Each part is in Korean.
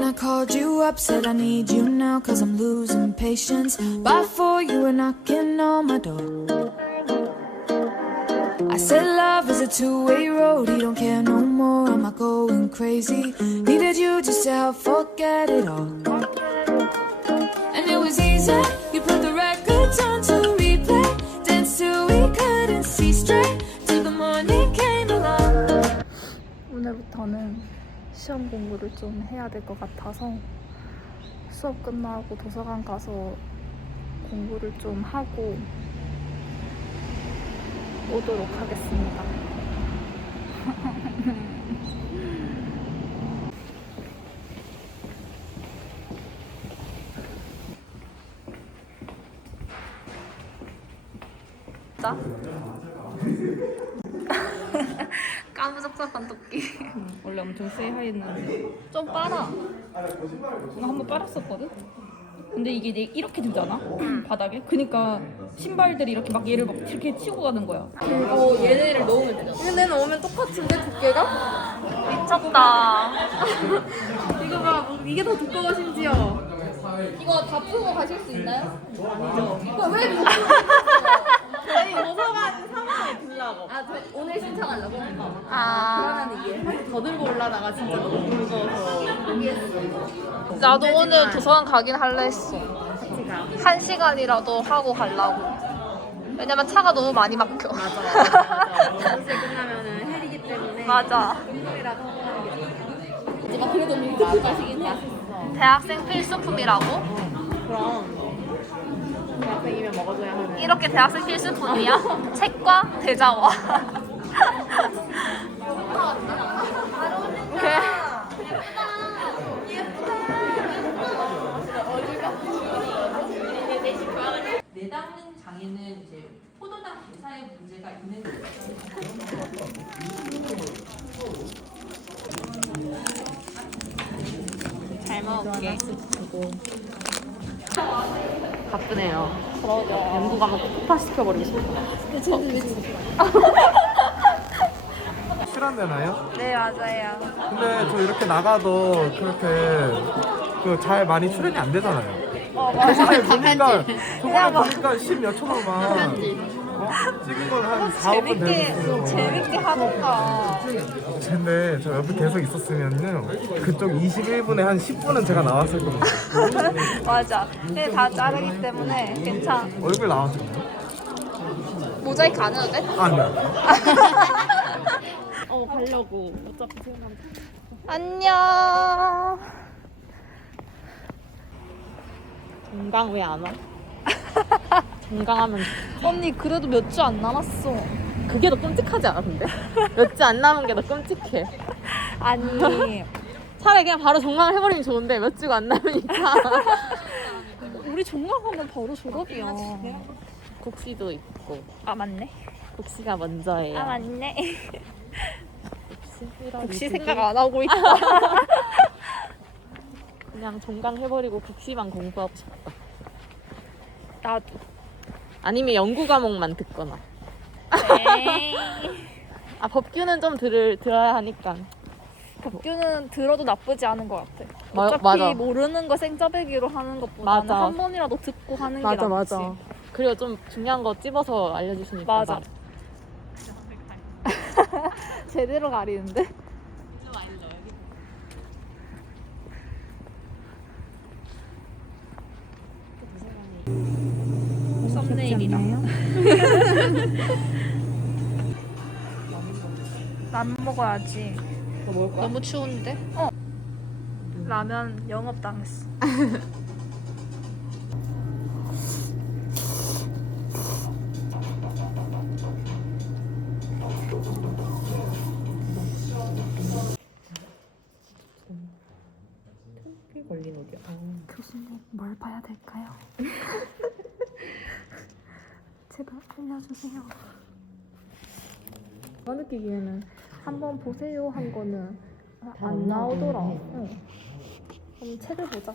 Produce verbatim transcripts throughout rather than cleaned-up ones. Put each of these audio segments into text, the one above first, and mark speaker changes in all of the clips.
Speaker 1: I called you up, said I need you now, cause I'm losing patience. By four, you were knocking on my door. I said love is a two-way road, you don't care no more, am I going crazy? Needed you just to help forget it all. And it was easy, you put the records on to replay, dance till we couldn't see straight, till the morning came along.
Speaker 2: 오늘부터는 시험 공부를 좀 해야 될 것 같아서 수업 끝나고 도서관 가서 공부를 좀 하고 오도록 하겠습니다. 자. 까무잡잡한 토끼.
Speaker 3: 응, 원래 엄청 쎄하였는데
Speaker 2: 좀 빨아.
Speaker 3: 나 한번 빨았었거든? 근데 이게 내 이렇게 들잖아? 바닥에? 그니까 신발들이 이렇게 막 얘를 막 이렇게 치고 가는 거야. 어, 얘네를 넣으면 되잖아.
Speaker 2: 얘네는 오면 똑같은데 두께가?
Speaker 3: 미쳤다.
Speaker 2: 이거 봐, 이게 더 두꺼워 심지어.
Speaker 3: 이거 다 풀고 가실 수 있나요?
Speaker 2: 아니죠.
Speaker 3: 이거 왜 못?
Speaker 2: 아니 도서관 사무소에 들라고.
Speaker 3: 아, 저 오늘 신청하려고?
Speaker 2: 아. 그러면 이게 더 들고 올라다가 진짜 너무 무거워서
Speaker 3: 나도 오늘 도서관 가긴 할래 했어.
Speaker 2: 같이 가.
Speaker 3: 한 시간이라도 하고 가려고. 왜냐면 차가 너무 많이 막혀.
Speaker 2: 맞아 맞아 맞아. 다섯 시에 끝나면은 헬이기 때문에.
Speaker 3: 맞아.
Speaker 2: 공부이라도 하고 가는 게 좋아. 이제 막 그래도 밀크티 마시긴 맛있어.
Speaker 3: 대학생 필수품이라고?
Speaker 2: 그럼 대학생이면 먹어줘야 하는.
Speaker 3: 이렇게 대학생 필수품이야? 책과 대자와.
Speaker 4: 내담는 장애는 이제 포도당 대사에 문제가 있는 거예요.
Speaker 3: 잘 먹을게.
Speaker 4: 바쁘네요. 연구 과목 폭파시켜버리고 싶어.
Speaker 5: 실현되나요?
Speaker 3: 네, 맞아요.
Speaker 5: 근데 저 이렇게 나가도 그렇게 그 잘 많이 출연이 안 되잖아요.
Speaker 3: 어,
Speaker 5: 저번에 보니까 저번에 보니까 십몇 초로만 어? 찍은 건 한 사, 오 분 되고
Speaker 3: 재밌게 하던가.
Speaker 5: 근데 저 옆에 계속 있었으면요 그쪽 이십일 분에 한 십 분은 제가 나왔을 겁니다.
Speaker 3: 맞아. 근데 다 자르기 때문에 괜찮아.
Speaker 5: 얼굴 나왔을 거예요?
Speaker 3: 모자이크 안 해도 돼?
Speaker 5: 아, 네.
Speaker 2: 어 가려고. 어차피 생각.
Speaker 3: 안녕.
Speaker 4: 건강 왜 안 와? 건강하면
Speaker 3: 언니 그래도 몇 주 안 남았어.
Speaker 4: 그게 더 끔찍하지 않아 근데? 몇 주 안 남은 게 더 끔찍해.
Speaker 3: 아니
Speaker 4: 차라리 그냥 바로 종강을 해버리면 좋은데 몇 주가 안 남으니까.
Speaker 3: 우리 종강하면 바로 졸업이야.
Speaker 4: 국시도 있고.
Speaker 3: 아 맞네.
Speaker 4: 국시가 먼저예요.
Speaker 3: 아 맞네.
Speaker 4: 국시,
Speaker 3: 혹시 생각 안 하고 있다.
Speaker 4: 그냥 종강 해버리고 국시만 공부하고 싶다.
Speaker 3: 나도.
Speaker 4: 아니면 연구 과목만 듣거나.
Speaker 3: 에이.
Speaker 4: 아 법규는 좀 들, 들어야 하니까.
Speaker 3: 법규는 들어도 나쁘지 않은 것 같아.
Speaker 4: 마-
Speaker 3: 어차피
Speaker 4: 맞아.
Speaker 3: 모르는 거 생짜배기로 하는 것보다는
Speaker 4: 맞아.
Speaker 3: 한 번이라도 듣고 하는
Speaker 4: 맞아
Speaker 3: 게 낫지.
Speaker 4: 맞아. 그리고 좀 중요한 거 찝어서 알려주시니까.
Speaker 3: 맞아. 제대로 가리는데? 썸네일이다. 라면 먹어야지.
Speaker 4: 뭐 먹을 거야?
Speaker 3: 너무 추운데? 어. 라면 영업 당했어.
Speaker 4: 걸린 어디야?
Speaker 3: 교수님 뭘 봐야 될까요? 제발 알려주세요.
Speaker 4: 저 느끼기에는
Speaker 3: 한번 보세요 한 거는 아,
Speaker 4: 다
Speaker 3: 안
Speaker 4: 안
Speaker 3: 나오더라.
Speaker 4: 나오네.
Speaker 3: 응. 그럼 책을 보자.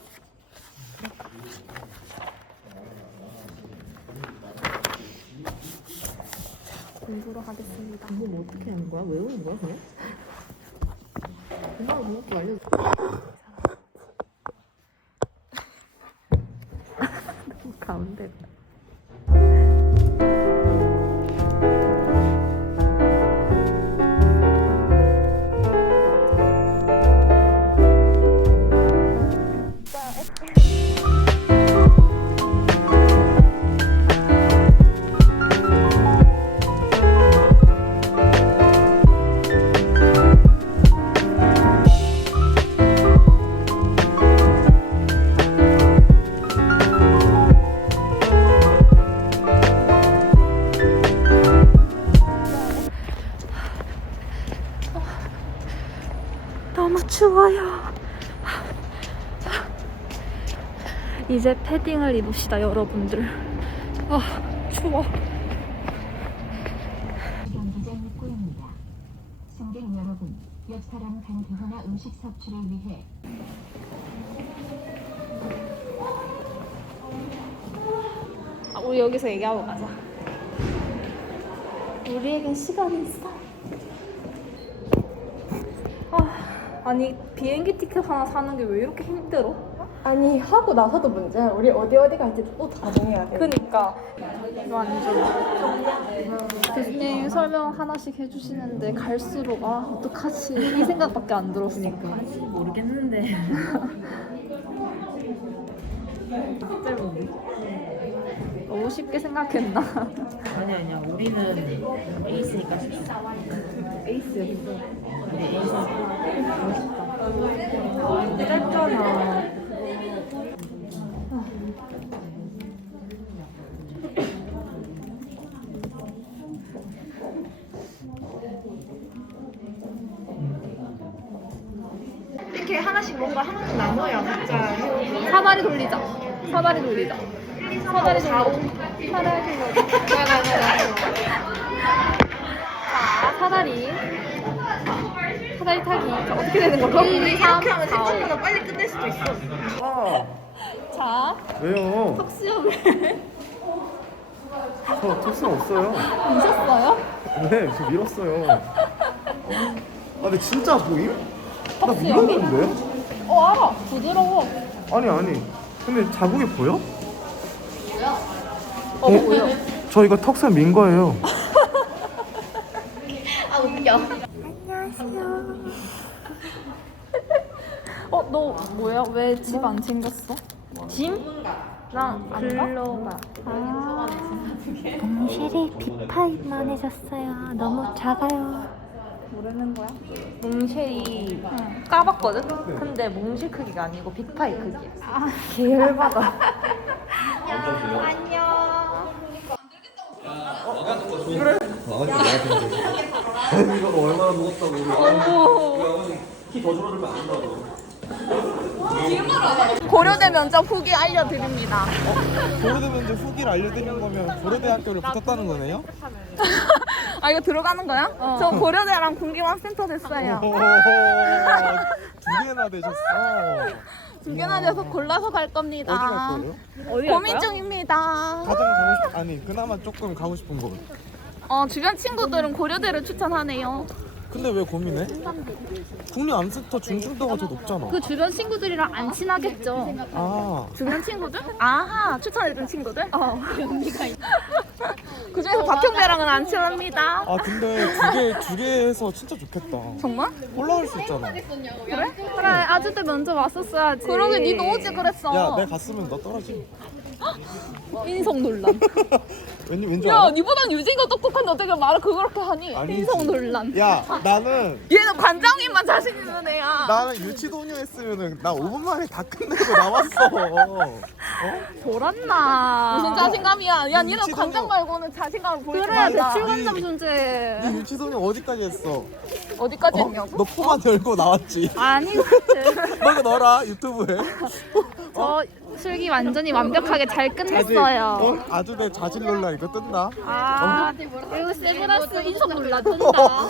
Speaker 3: 공부를 하겠습니다.
Speaker 4: 이거 뭐 어떻게 하는 거야? 외우는 거야 그냥? 금방 그렇게 알려줘.
Speaker 2: 가운데. 너무 추워요. 이제 패딩을 입읍시다, 여러분들. 아, 추워.
Speaker 6: 경기장 입구입니다. 승객 여러분, 옆 사람 간편한 음식 섭취를 위해
Speaker 2: 아, 우리 여기서 얘기하고 가자. 우리에겐 시간이 있어. 아, 아니 비행기 티켓 하나 사는 게 왜 이렇게 힘들어?
Speaker 7: 아니 하고 나서도 문제야. 우리 어디 어디 갈지 또 다 정해야 돼.
Speaker 2: 그니까 완전. 교수님 설명 하나씩 해주시는데 갈수록 아 어떡하지 이 생각밖에 안 들었어.
Speaker 4: 사실 모르겠는데.
Speaker 2: 너무 쉽게 생각했나?
Speaker 4: 아니야 아니야 우리는 에이스니까 쉽다. 에이스 여기 있어. 네 에이스. 멋있다. 짧잖아.
Speaker 7: 이렇게 하나씩 뭔가 하나씩 나눠야 각자
Speaker 2: 사다리 돌리자. 사다리 돌리자. 사다리 돌려. 사다리 돌려. 자, 사다리. 사다리 타기. 자, 어떻게 되는 거죠? 일, 이, 삼,
Speaker 7: 이렇게 하면
Speaker 2: 사, 오.
Speaker 7: 생각보다 빨리 끝낼 수도 있어.
Speaker 5: 아
Speaker 2: 자,
Speaker 5: 왜요?
Speaker 2: 턱수염을
Speaker 5: 저 턱수염 없어요.
Speaker 2: 미셨어요?
Speaker 5: 네, 저 밀었어요. 아 근데 진짜 보임? 나
Speaker 2: 턱수염이?
Speaker 5: 밀었는데?
Speaker 2: 어, 알아. 부드러워.
Speaker 5: 아니 아니. 근데 자국이 보여?
Speaker 2: 어, 보여.
Speaker 5: 저 이거 턱수염 민 거예요.
Speaker 7: 아 웃겨.
Speaker 2: 어, 너 뭐야? 왜 집 안 챙겼어? 짐? 랑 글로바. 아,
Speaker 8: 봉실이 빅파이만 해줬어요. 너무 작아요.
Speaker 2: 모르는 거야?
Speaker 9: 몽쉘이
Speaker 2: 응.
Speaker 9: 까봤거든? 근데 몽쉘 크기가 아니고 빅파이 크기야.
Speaker 2: 아,
Speaker 9: 개열받아.
Speaker 5: 이거 얼마나 무겁다고. 키더 줄어들면 안 된다고.
Speaker 7: 고려대 면접 후기 알려드립니다.
Speaker 5: 고려대 면접 후기를 알려드리는 거면 고려대학교를 붙었다는 거네요?
Speaker 7: 아 이거 들어가는 거야? 저 고려대랑 군기만 센터 됐어요.
Speaker 5: 오, 두 개나 되셨어.
Speaker 7: 두 개나 돼서 골라서 갈 겁니다.
Speaker 5: 어디 갈 거예요?
Speaker 2: 어디
Speaker 7: 고민 중입니다.
Speaker 5: 가장 가고 싶 아니 그나마 조금 가고 싶은 곳.
Speaker 7: 어 주변 친구들은 고려대를 추천하네요.
Speaker 5: 근데 왜 고민해? 국립암센터 중증도가 더 높잖아.
Speaker 2: 그 주변 친구들이랑 안 친하겠죠?
Speaker 5: 아
Speaker 7: 주변 친구들? 아하 추천해준 친구들? 어. 그 중에서 박형배랑은 안 친합니다.
Speaker 5: 아 근데 두 개 두 개에서 진짜 좋겠다.
Speaker 7: 정말?
Speaker 5: 올라갈 수 있잖아.
Speaker 7: 그래?
Speaker 2: 그래, 아주 때 먼저 왔었어야지.
Speaker 7: 그러게 니도 오지 그랬어.
Speaker 5: 야, 내가 갔으면 너 떨어지.
Speaker 2: 인성 논란.
Speaker 5: 왠지 왠지
Speaker 7: 야,
Speaker 5: 알아?
Speaker 7: 니보단 유진이가 똑똑한데 어떻게 말을 그렇게 하니?
Speaker 5: 아니지.
Speaker 2: 인성 논란.
Speaker 5: 야, 나는
Speaker 7: 얘는 관장님만 자신 있는 애야.
Speaker 5: 나는 유치도뉴 했으면은 나 오 분 만에 다 끝내고 나왔어. 어?
Speaker 2: 돌았나.
Speaker 7: 무슨 자신감이야? 야, 니는
Speaker 5: 유치도뉴-
Speaker 7: 관장 말고는 자신감을 보이지
Speaker 2: 그래,
Speaker 7: 말라.
Speaker 2: 대출 관장 존재.
Speaker 5: 네 유치도뉴 어디까지 했어?
Speaker 7: 어디까지
Speaker 5: 어?
Speaker 7: 했냐고?
Speaker 5: 너 코만 열고 나왔지.
Speaker 2: 아니,
Speaker 5: 너 이거 넣어라 유튜브에.
Speaker 2: 저 술기 완전히 완벽하게 잘
Speaker 5: 자질,
Speaker 2: 끝냈어요.
Speaker 5: 어? 아주 내 자질 논라 이거 뜬다.
Speaker 2: 아, 이거 세브란스 인성 논란 뜬다.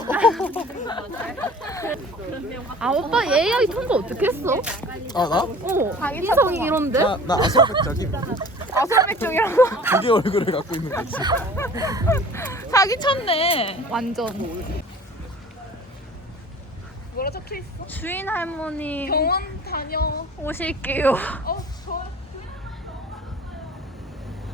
Speaker 2: 아, 오빠 에이아이 톤도 어떻게 했어?
Speaker 5: 아 나?
Speaker 2: 어, 인성이 이런데?
Speaker 5: 나, 나 아수라백작이
Speaker 7: 아수라백종이라고?
Speaker 5: 두 개 얼굴을 갖고 있는 거지.
Speaker 7: 사기 쳤네.
Speaker 2: 완전.
Speaker 7: 뭐라 적혀 있어?
Speaker 2: 주인 할머니
Speaker 7: 병원 다녀.
Speaker 2: 오실게요.
Speaker 7: 어, 저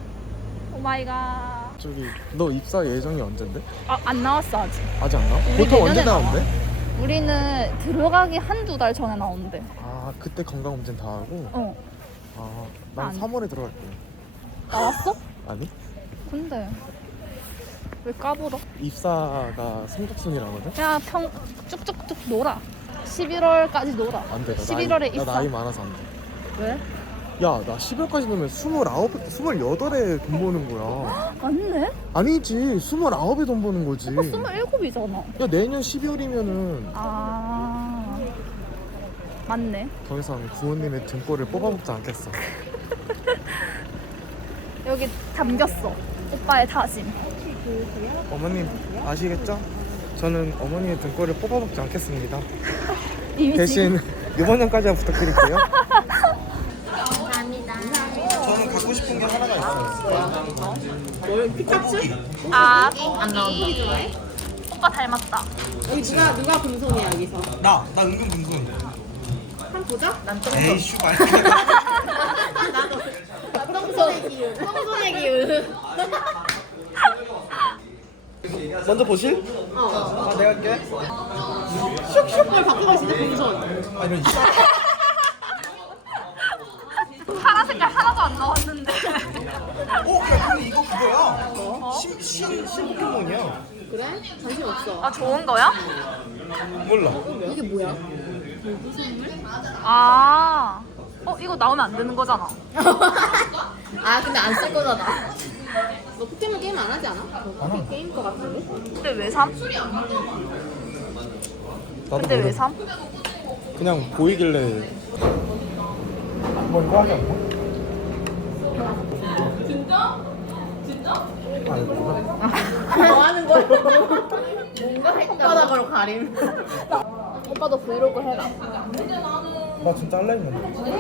Speaker 2: 오마이갓.
Speaker 5: 저기 너 입사 예정이 언젠데?
Speaker 2: 아, 안 나왔어 아직.
Speaker 5: 아직 안 나와?
Speaker 2: 우리
Speaker 5: 보통 언제
Speaker 2: 내년에 나와.
Speaker 5: 나오는데?
Speaker 2: 우리는 들어가기 한두 달 전에 나온대.
Speaker 5: 아 그때 건강검진 다 하고?
Speaker 2: 어.
Speaker 5: 아난
Speaker 2: 안-
Speaker 5: 삼월에 들어갈 거야.
Speaker 2: 나왔어?
Speaker 5: 아니?
Speaker 2: 근데 왜 까불어?
Speaker 5: 입사가 성적순이라거든?
Speaker 2: 그냥 평 쭉쭉쭉 놀아. 십일월까지 놀아.
Speaker 5: 안돼 나
Speaker 2: 십일월에
Speaker 5: 나이, 나
Speaker 2: 입사.
Speaker 5: 나이 많아서 안돼.
Speaker 2: 왜?
Speaker 5: 야나 십일월까지 되면 스물아홉, 스물여덟에 돈 버는 거야.
Speaker 2: 맞네?
Speaker 5: 아니지 스물아홉에 돈 버는 거지.
Speaker 2: 오빠 스물일곱이잖아.
Speaker 5: 야 내년 십이월이면은
Speaker 2: 아, 맞네.
Speaker 5: 더 이상 부모님의 등골을 뽑아먹지 않겠어.
Speaker 2: 여기 담겼어. 오빠의 다짐.
Speaker 5: 어머님 아시겠죠? 저는 어머니의 등골을 뽑아먹지 않겠습니다.
Speaker 2: 이미
Speaker 5: 대신 이번 년까지만 부탁드릴게요.
Speaker 8: 감사합니다.
Speaker 5: 저는 갖고 싶은 게 하나가 있어요.
Speaker 2: 아,
Speaker 8: 안 나온다.
Speaker 2: 오빠 닮았다.
Speaker 4: 여기 누가 누가 금손이야 여기서?
Speaker 5: 나! 나 은근 금손.
Speaker 4: 한 보자. 난
Speaker 5: 에이 슈발.
Speaker 4: 똥손의 기운. 똥손의 기운.
Speaker 5: 먼저 보실? 어. 아 내가 할게.
Speaker 4: 슉슉걸 바꿔가 진짜 금손.
Speaker 5: 아 이런
Speaker 2: 파란 색깔 하나도 안 나왔는데.
Speaker 5: 어? 야 근데 이거 그거야. 어? 신, 신, 신포켓몬이야.
Speaker 4: 그래? 관심 없어.
Speaker 2: 아, 좋은 거야?
Speaker 5: 몰라.
Speaker 4: 이게 뭐야?
Speaker 2: 아, 어, 이거 나오면 안 되는 거잖아.
Speaker 4: 아 근데 안 쓸 거잖아. 너 포켓몬 게임 안 하지 않아? 너 게임 거 같은데?
Speaker 2: 근데 왜 삼?
Speaker 5: 나도
Speaker 2: 근데 왜
Speaker 5: 모르-
Speaker 2: 삼?
Speaker 5: 그냥 보이길래. 뭐 이거 하지 않나? 진짜? 진짜? 아니 몰라.
Speaker 4: 뭐 하는 거야? 뭔가 했다. 손바닥으로 가림.
Speaker 2: 오빠도 브이로그 해라.
Speaker 5: 나 진짜 할라 했는데.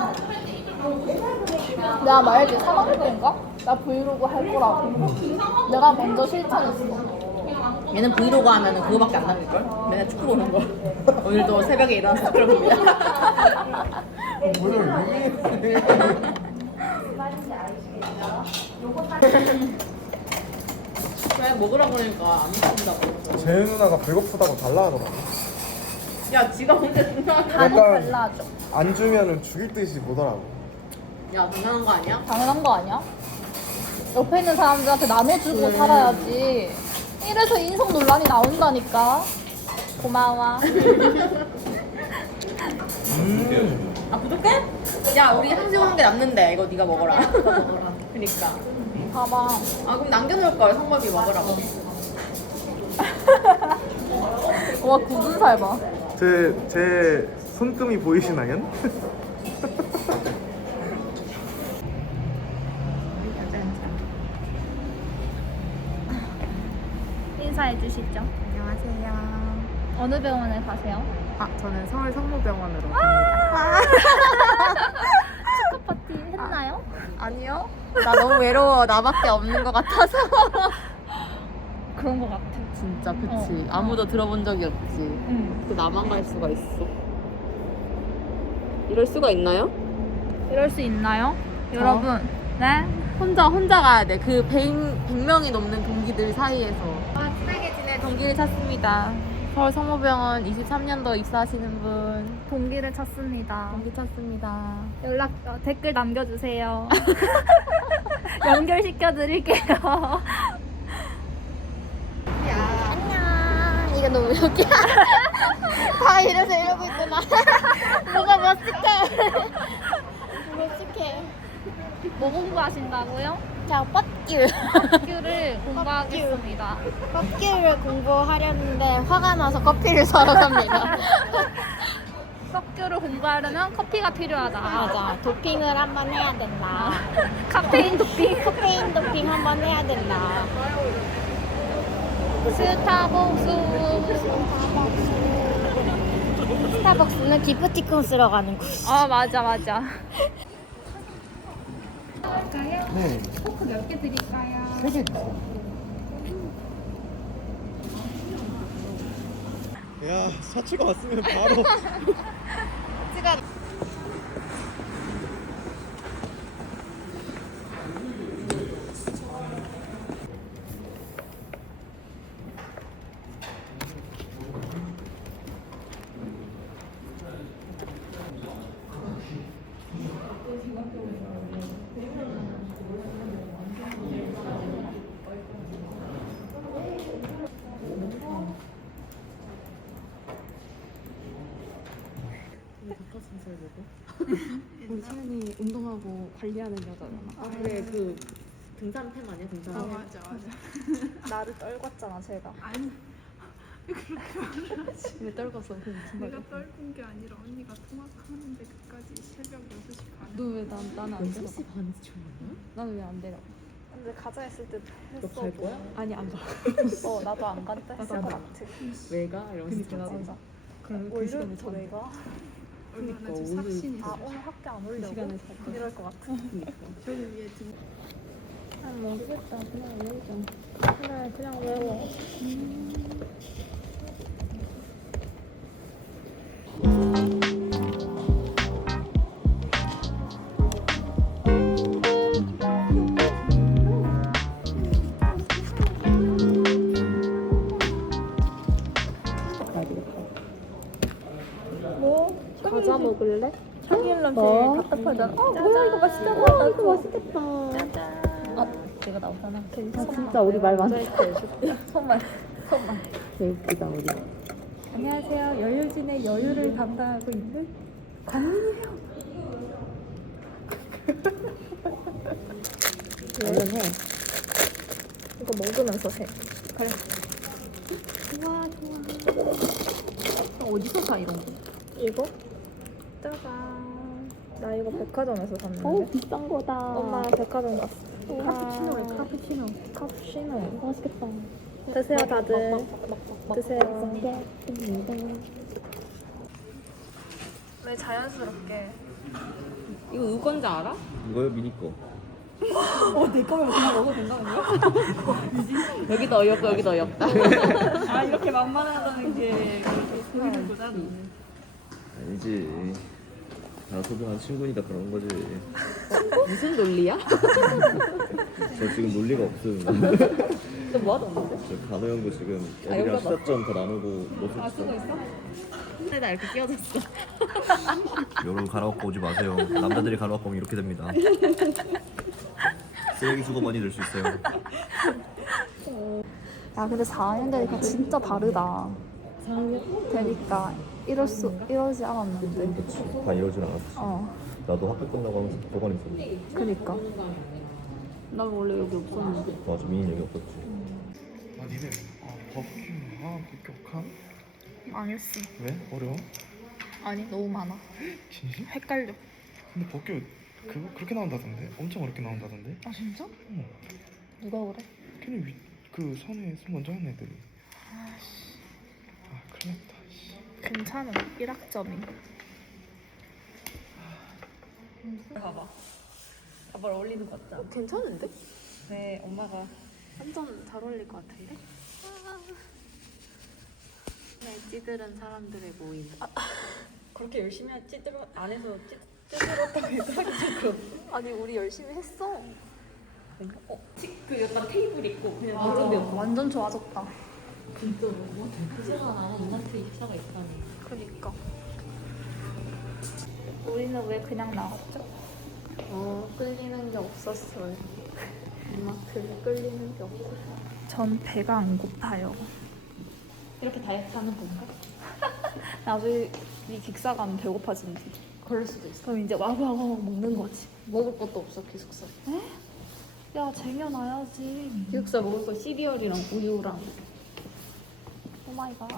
Speaker 2: 내가 말했지, 삼 학년 때인가? 나 브이로그 할 거라고. 내가 먼저 실천했어.
Speaker 4: 얘는 브이로그 하면은 그거밖에 안 남길걸? 맨날 축구 보는 거. 오늘도 새벽에 일어나서 축구를 봅니다. 그래 먹으라고 그러니까 안 먹는다고.
Speaker 5: 제 누나가 배고프다고 달라 하더라고.
Speaker 4: 야 지가 혼자 중요한
Speaker 2: 간이
Speaker 5: 약간-
Speaker 2: 달라져.
Speaker 5: 안 주면은 죽일 듯이 보더라고.
Speaker 4: 야 당연한 거 아니야?
Speaker 2: 당연한 거 아니야? 옆에 있는 사람들한테 나눠주고 살아야지. 이래서 인성 논란이 나온다니까. 고마워.
Speaker 5: 음.
Speaker 4: 아 구독해? 야 우리 한식 오는 게 남는데 이거 네가 먹어라. 그니까.
Speaker 2: 봐봐.
Speaker 4: 아 그럼 남겨놓을 걸 성범이 먹으라고.
Speaker 2: 와, 굳은 살 봐.
Speaker 5: 제, 제 손금이 보이시나요?
Speaker 2: 인사해 주시죠.
Speaker 9: 안녕하세요.
Speaker 2: 어느 병원에 가세요?
Speaker 9: 아, 저는 서울 성모병원으로
Speaker 2: 축하 파티 했나요?
Speaker 9: 아니요. 나 너무 외로워. 나밖에 없는 것 같아서.
Speaker 2: 그런 거 같아.
Speaker 4: 진짜 그치. 아무도 들어본 적이 없지.
Speaker 2: 응.
Speaker 4: 그 나만 갈 수가 있어. 이럴 수가 있나요?
Speaker 2: 이럴 수 있나요? 여러분, 네?
Speaker 4: 혼자 혼자 가야 돼. 그 백 명이 넘는 동기들 사이에서. 아, 친하게 지낼 동기를 찾습니다. 서울 성모병원 이십삼 년도 입사하시는 분
Speaker 2: 동기를 찾습니다.
Speaker 4: 동기 찾습니다.
Speaker 2: 연락, 어, 댓글 남겨주세요. 연결시켜 드릴게요.
Speaker 8: 안녕. 이거 너무 웃겨. 다 이래서 이러고 있구나. 뭐가 멋있게. 멋있게.
Speaker 2: 뭐 공부하신다고요?
Speaker 8: 자, 뻑규.
Speaker 2: 학교를 공부하겠습니다.
Speaker 8: 뻑규를 공부하려는데 화가 나서 커피를 사러 갑니다.
Speaker 2: 석교를 공부하려면 커피가 필요하다.
Speaker 8: 맞아. 도핑을 한번 해야 된다.
Speaker 2: 카페인 도핑.
Speaker 8: 카페인 도핑 한번 해야 된다.
Speaker 2: 스타벅스.
Speaker 8: 스타벅스는 기프티콘 쓰러 가는 곳.
Speaker 2: 아, 맞아, 맞아.
Speaker 5: 네.
Speaker 2: 포크 몇 개 드릴까요?
Speaker 5: 세 개 주세요. 야, 사치가 왔으면 바로.
Speaker 9: 우리 채연이 운동하고 관리하는 여자잖아. 아, 그래 그 등산템 아니야 등산템? 아 맞아 맞아.
Speaker 2: 나를 떨궜잖아 제가.
Speaker 10: 아니 왜 그렇게 말하지?
Speaker 9: 왜 떨궜어? 그
Speaker 10: 내가 떨군 게 아니라 언니가 통학하는데 그까지 새벽 여섯 시 반에.
Speaker 9: 너왜 난 나는 안 데려?
Speaker 5: 여섯 시 반에서 출근이야?
Speaker 9: 나는 왜 안 데려?
Speaker 2: 근데 가자 했을 때
Speaker 5: 너
Speaker 2: 했어.
Speaker 5: 갈 거야?
Speaker 9: 아니 안 가.
Speaker 2: 어 나도 안 간다 했을 것 같아.
Speaker 5: 왜 가? 이러면서
Speaker 9: 그니까 나도
Speaker 2: 맞아.
Speaker 9: 그럼 그
Speaker 2: 오늘
Speaker 9: 시간에 자.
Speaker 2: 왜 가?
Speaker 10: 얼마나
Speaker 5: 그러니까
Speaker 10: 지
Speaker 5: 오늘-
Speaker 10: 삭신이
Speaker 2: 아 오늘 학교 안
Speaker 9: 그
Speaker 2: 오려고?
Speaker 9: 시간에 자.
Speaker 2: 이럴 것 같아.
Speaker 10: 저를 위해 등
Speaker 2: 아 모르겠다. 그냥 외우자. 그래 그냥 외워. 과자 먹을래? 참기름 제일 답답하잖아. 어 뭐야 이거 맛있잖아. 어, 이거 맛있겠다. 짜잔. 어 내가 나오잖아. 괜찮아.
Speaker 9: 진짜 우리 말 많다.
Speaker 2: 손만 손만.
Speaker 5: 제일 웃기다 우리.
Speaker 2: 안녕하세요. 여유진의 여유를 담당하고 있는 광민이에요.
Speaker 5: 얼른 해.
Speaker 2: 이거 먹으면서 해. 그래.
Speaker 9: 좋아 좋아. 어디서 사 이런 거?
Speaker 2: 이거? 짜잔. 나 이거 백화점에서 샀는데.
Speaker 9: 어 비싼 거다.
Speaker 2: 엄마 백화점 갔어.
Speaker 9: 카푸치노래 카푸치노.
Speaker 2: 카푸치노.
Speaker 9: 맛있겠다.
Speaker 2: 드세요 다들. 드세요. 왜 자연스럽게?
Speaker 9: 이거 누구 건지 알아?
Speaker 5: 이거요 미니 거.
Speaker 9: 어내 거면 그냥 먹어도 된다는 거야? 여기도 어이없고 여기도 어이없다.
Speaker 3: 아 이렇게 만만하다는 게 보이는구나.
Speaker 5: 아니지. 나 소중한 친구니까 그런 거지.
Speaker 9: 무슨 논리야?
Speaker 5: 저 지금 논리가 없음.
Speaker 9: 너 뭐하다 왔는데?
Speaker 5: 저 간호 형도 지금
Speaker 9: 아,
Speaker 5: 애들이랑
Speaker 9: 여기다
Speaker 5: 시사점 더 나누고 노트
Speaker 9: 아 쓰고 있어? 근데 나 이렇게 끼워졌어.
Speaker 5: 여러분 간호학과 오지 마세요. 남자들이 간호학과 오면 이렇게 됩니다. 쓰레기 수거 많이 될 수 있어요.
Speaker 2: 야 근데 사 학년 되니까 진짜 다르다.
Speaker 9: 사 학년?
Speaker 2: 되니까 이럴 수 이러지 않았는데.
Speaker 5: 다 이러진 않았어.
Speaker 2: 어.
Speaker 5: 나도 학교 끝나고 하면서 도서관에 있었는데.
Speaker 2: 그니까.
Speaker 9: 난 원래 여기 없었는데.
Speaker 5: 맞아, 미인 여기 없었지.
Speaker 11: 아 니네 아 버킹 아 복격함?
Speaker 2: 망했어.
Speaker 11: 왜? 어려워?
Speaker 2: 아니 너무 많아.
Speaker 11: 진심?
Speaker 2: 헷갈려.
Speaker 11: 근데 버격 그거 그렇게 나온다던데? 엄청 어렵게 나온다던데?
Speaker 2: 아 진짜?
Speaker 11: 어
Speaker 2: 누가 그래?
Speaker 11: 괜히 위, 그 선에 손 먼저 한 애들이 아 큰일 났다 씨.
Speaker 2: 괜찮아. 일 학점이.
Speaker 3: 봐봐. 가발 어울리는 거 같잖아.
Speaker 9: 괜찮은데?
Speaker 3: 네, 엄마가
Speaker 9: 완전 잘 어울릴 것 같은데? 네, 찌들은 사람들의 모임.
Speaker 3: 그렇게 열심히 찌들 안 해서 찌, 찌들었다고 해서 하기 좀 그렇고.
Speaker 2: 아니 우리 열심히 했어.
Speaker 3: 어, 치- 그 약간 테이블 있고 그냥
Speaker 2: 아,
Speaker 3: 노점이었고.
Speaker 2: 완전 좋아졌다.
Speaker 9: 진짜로? 뭐 대표가 나와 이마트 입사가 있다니.
Speaker 2: 그니까. 우리는 왜 그냥 나왔죠?
Speaker 9: 어, 끌리는 게 없었어요.
Speaker 2: 이마트에 끌리는 게 없어. 전 배가 안 고파요.
Speaker 9: 이렇게 다이어트 하는 건가?
Speaker 2: 나중에 이 기사 가면 배고파진지.
Speaker 9: 그럴 수도 있어.
Speaker 2: 그럼 이제 와구와구 먹는 거지.
Speaker 9: 먹을 것도 없어, 기숙사.
Speaker 2: 야 쟁여놔야지.
Speaker 9: 기숙사 먹을 거 시리얼이랑 우유랑.
Speaker 2: 오 마이 갓.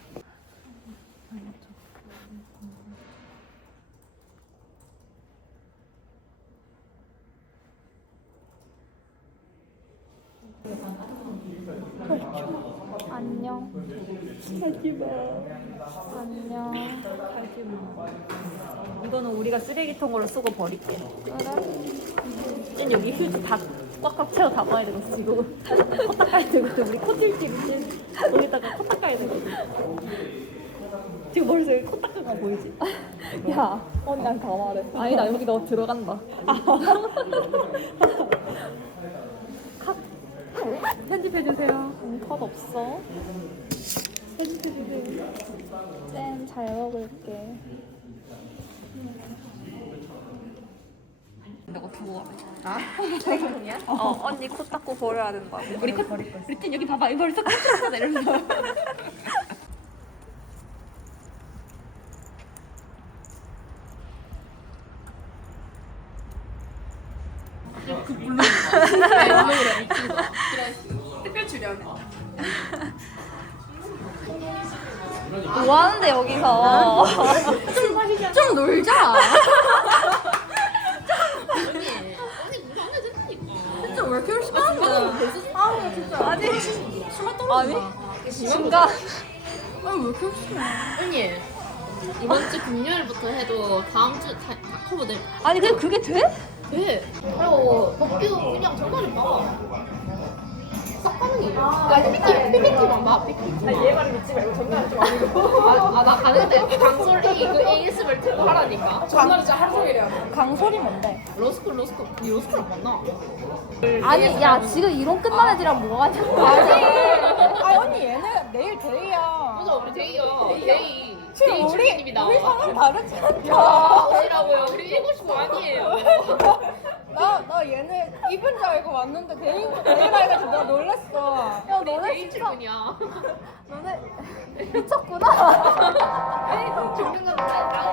Speaker 2: 안녕. 하지마. 안녕.
Speaker 3: 이거는 우리가 쓰레기통으로 쓰고 버릴게.
Speaker 2: 그래?
Speaker 3: 쟤 여기 휴지 다 꽉꽉 채워 담아야 되겠어. 이거 코 닦아야 되거든. 우리 코찔찔찔 여기다가 코 닦아야 되거든. 지금 머릿속에 여기 코 닦은 거 보이지?
Speaker 2: 야 언니랑 다 말해.
Speaker 3: 아니다, 여기 너 들어간다. 편집해주세요.
Speaker 2: 응, 컷 없어.
Speaker 3: 편집해주세요.
Speaker 2: 쌤 잘 먹을게.
Speaker 3: 내가 두고 가.
Speaker 2: 어 언니 코 닦고 버려야 된다고.
Speaker 3: 우리 컷 우리 팀 여기 봐봐. 이거 벌써 컷했어 이러면서.
Speaker 10: 특별 출연.
Speaker 7: 뭐 하는데 여기서? 좀, 좀 놀자. 진짜 왜 이렇게 열심히 하는 거야? 아 진짜. 아니 수가 떨어진다. 아니 중간. 아니 왜 이렇게 열심히 해?
Speaker 9: 언니 이번 주 금요일부터 해도 다음 주 다, 다 커버돼.
Speaker 7: 아니 근데 그게 돼?
Speaker 9: 돼. 그리고 법규 그냥 전화를 봐. 싹 가능해요. 아니 피피티 피피티만 봐. 피피티. 아니 얘 말을 믿지 말고 전화를 좀 하고. 아나 가는데 강솔이 그 에이에스엠알 틀고 하라니까.
Speaker 10: 전화를 진짜 하루 종일 해야 돼.
Speaker 7: 강솔이 뭔데?
Speaker 9: 로스쿨 로스쿨 니 로스쿨 맞나?
Speaker 7: 아니 야 지금 이론 끝난 애들이랑 뭐 하냐? 아니. 아 언니 얘네 내일 데이야.
Speaker 9: 맞아 우리 데이야. 데이.
Speaker 7: 지금
Speaker 9: 데이
Speaker 7: 우리
Speaker 9: 출근입니다.
Speaker 7: 우리 상황 다르지 않다.
Speaker 9: 아니라고요. 우리 일곱 시 반이에요.
Speaker 7: 나, 나 얘네 입은 줄 알고 왔는데 데이, 데이라 해가지고 나 놀랬어. 야, 너네
Speaker 9: 데이
Speaker 7: 진짜,
Speaker 9: 출근이야.
Speaker 7: 너네 미쳤구나.
Speaker 9: 종류가 뭐야?